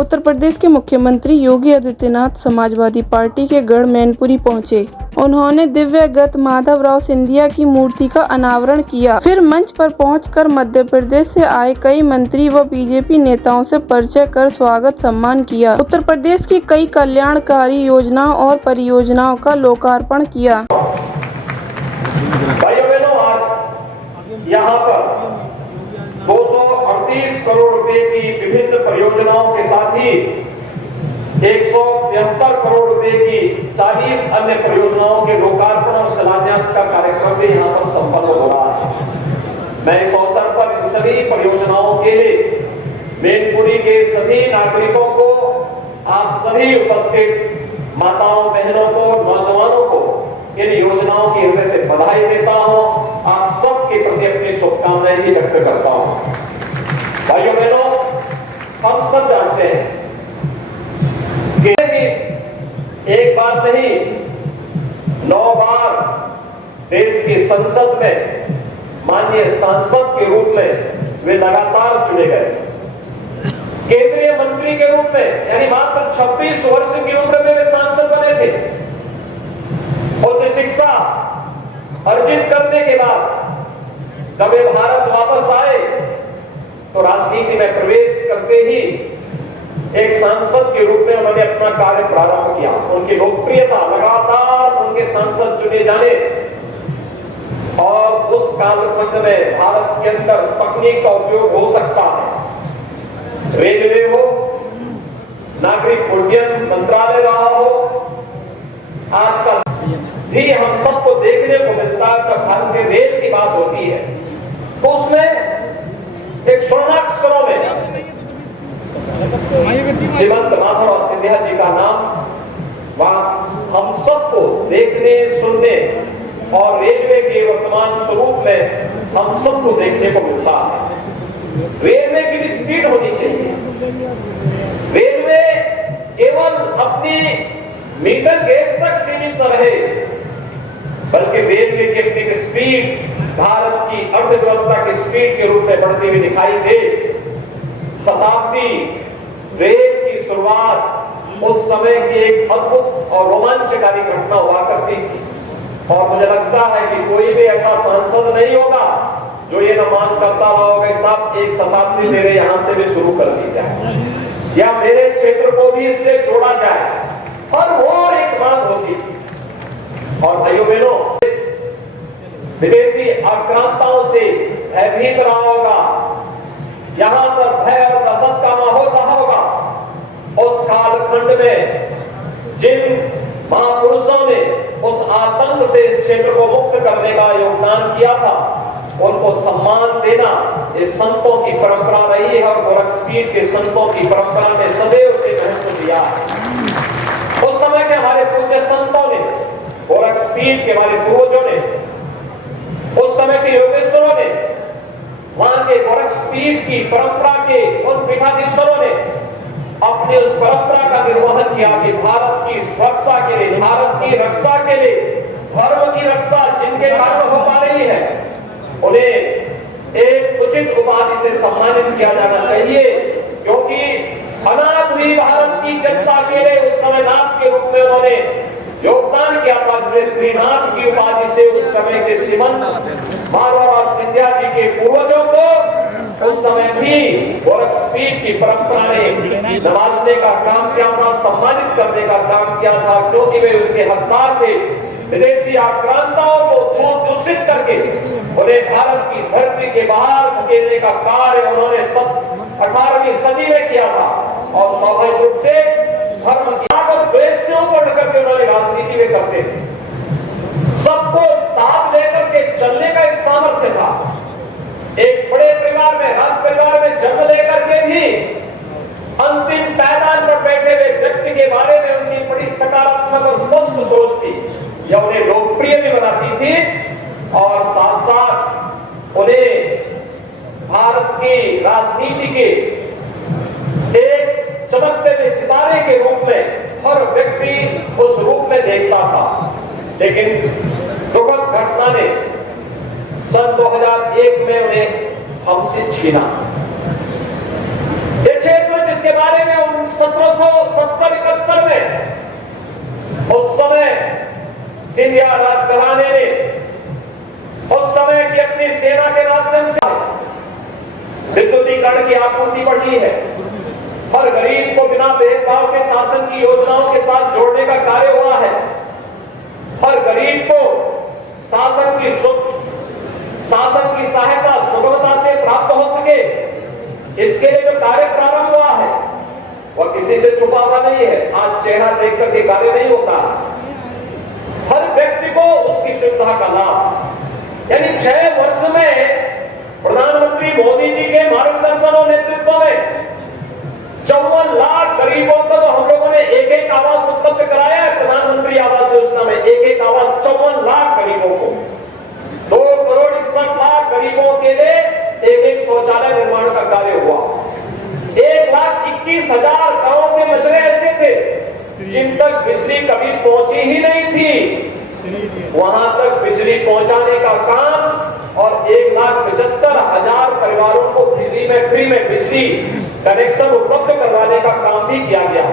उत्तर प्रदेश के मुख्यमंत्री योगी आदित्यनाथ समाजवादी पार्टी के गढ़ मैनपुरी पहुंचे। उन्होंने दिव्यगत माधवराव सिंधिया की मूर्ति का अनावरण किया। फिर मंच पर पहुंचकर मध्य प्रदेश से आए कई मंत्री व बीजेपी नेताओं से परिचय कर स्वागत सम्मान किया। उत्तर प्रदेश की कई कल्याणकारी योजनाओं और परियोजनाओं का लोकार्पण किया। भाइयों बहनों, आज यहाँ पर 238 करोड़ रुपए की विभिन्न परियोजनाओं के साथ ही 172 करोड़ रुपए की 40 अन्य परियोजनाओं के लोकार्पण और शिलान्यास का कार्यक्रम भी यहाँ पर संपन्न हो रहा है। मैं इस अवसर पर इन सभी परियोजनाओं के लिए मैनपुरी के सभी नागरिकों को, आप सभी उपस्थित माताओं, बहनों को, नौजवानों को इन योजनाओं की हृदय से बधाई देता हूं। आप सबके प्रति अपनी शुभकामनाएं भी व्यक्त करता हूं। भाइयों बहनों, हम सब जानते हैं कि एक बार नहीं 9 बार देश की संसद में माननीय सांसद के रूप में वे लगातार चुने गए। केंद्रीय मंत्री के रूप में यानी मात्र 26 वर्ष की उम्र में वे सांसद बने थे। उच्च शिक्षा अर्जित करने के बाद जब वे भारत वापस आए तो राजनीति में प्रवेश करते ही एक सांसद के रूप में उन्होंने अपना कार्य प्रारंभ किया। उनकी लोकप्रियता लगातार उनके सांसद चुने जाने और उस कालखंड में भारत के अंदर तकनीक का उपयोग हो सकता है, रेलवे हो, नागरिक उड्डयन मंत्रालय रहा हो, आज का भी हम सबको देखने को मिलता है। जब भारत के रेल की बात होती है तो उसमें एक स्वर्णाक्षरों में श्रीमंत माधवराव सिंधिया जी का नाम वहां हम सबको देखने, सुनने और रेलवे के वर्तमान स्वरूप में हम सबको देखने को मिलता है। रेलवे की भी स्पीड होनी चाहिए। रेलवे केवल अपनी मीटर गेज तक सीमित न रहे, बल्कि रेलवे की अपनी स्पीड भारत की अर्थव्यवस्था की स्पीड के रूप में बढ़ती हुई दिखाई दे। शताब्दी रेल की शुरुआत उस समय की एक अद्भुत और रोमांचकारी घटना हुआ करती थी और मुझे लगता है कि कोई भी ऐसा सांसद नहीं होगा जो ये न मान करता होगा साहब एक शताब्दी मेरे यहां से भी शुरू कर दी जाए या मेरे क्षेत्र को भी इससे जोड़ा जाए। हर वो एक मांग होती थी। और भाइयों बहनों, विदेशी आक्रांताओं से भयभीत रहा होगा, यहां पर भय और दहशत का माहौल रहा होगा। उस कालखंड में जिन महापुरुषों ने उस आतंक से इस क्षेत्र को मुक्त करने का योगदान किया था, उनको सम्मान देना इस संतों की परंपरा रही है और गोरखपीठ के संतों की परंपरा ने सदैव से महत्व दिया है। उस समय के हमारे पूज्य संतों ने, गोरखपीठ के हमारे पूर्वजों ने, उस समय के योगेश्वरों ने, वहां के गोरखपीठ की परंपरा के उन पीठाधीश्वरों ने अपनी उस परंपरा का निर्वहन किया कि भारत की सुरक्षा के लिए, भारत की रक्षा के लिए, धर्म की रक्षा जिनके कारण हो पा रही है, उन्हें एक उचित उपाधि से सम्मानित किया जाना चाहिए। क्योंकि अनाथ हुई भारत की जनता के लिए उस समय नाथ के रूप में उन्होंने योगदान किया था। इसलिए श्रीनाथ की उपाधि से उस समय के श्रीमंत माधवराव सिंधिया जी के पूर्वजों को उस समय भी गोरखपीठ की परंपरा ने नवाजने का काम किया था, सम्मानित करने का काम किया था, क्योंकि वे उसके हकदार थे। विदेशी आक्रांताओं को दूषित करके उन्हें भारत की धरती के बाहर धकेलने का कार्य उन्होंने 18वीं सदी में किया था और स्वाभाविक रूप से धर्म की द्वेष से ऊपर करके उन्होंने राजनीति में करते थे। सबको साथ लेकर के चलने का एक सामर्थ्य था। एक बड़े परिवार में, राज परिवार में जन्म लेकर के भी अंतिम पायदान पर बैठे हुए व्यक्ति के बारे में उनकी बड़ी सकारात्मक और स्पष्ट सोच थी। यह उन्हें लोकप्रिय भी बनाती थी और साथ साथ उन्हें भारत की राजनीति के एक चमकते हुए सितारे के रूप में हर व्यक्ति उस रूप में देखता था। लेकिन दुखद घटना ने सन 2001 में उन्हें हमसे छीना। ये क्षेत्र जिसके बारे में 1770-71 में उस समय सिंधिया राजघराने ने उस समय की अपनी सेना के माध्यम से विद्युतीकरण की आपूर्ति बढ़ी है। हर गरीब को बिना भेदभाव के शासन की योजनाओं के साथ जोड़ने का कार्य हुआ है। हर गरीब को शासन की सहायता सुगमता से प्राप्त हो सके, इसके लिए जो कार्य प्रारंभ हुआ है वह किसी से छुपा हुआ नहीं है। आज चेहरा देख करके कार्य नहीं होता। हर व्यक्ति को उसकी सुविधा का लाभ, यानी 6 वर्ष में प्रधानमंत्री मोदी जी के मार्गदर्शन और नेतृत्व में 54 लाख गरीबों को तो हम लोगों ने एक आवास उपलब्ध कराया है। प्रधानमंत्री आवास योजना में एक आवास 54 लाख गरीबों को, 2,61,00,000 गरीबों के लिए एक शौचालय निर्माण का कार्य हुआ। 1,21,000 गांवों के मसले ऐसे थे जिन तक बिजली कभी पहुंची ही नहीं थी, वहां तक बिजली पहुंचाने का काम और 1,75,000 परिवारों को बिजली में फ्री में बिजली कनेक्शन उपलब्ध करवाने का काम भी किया गया।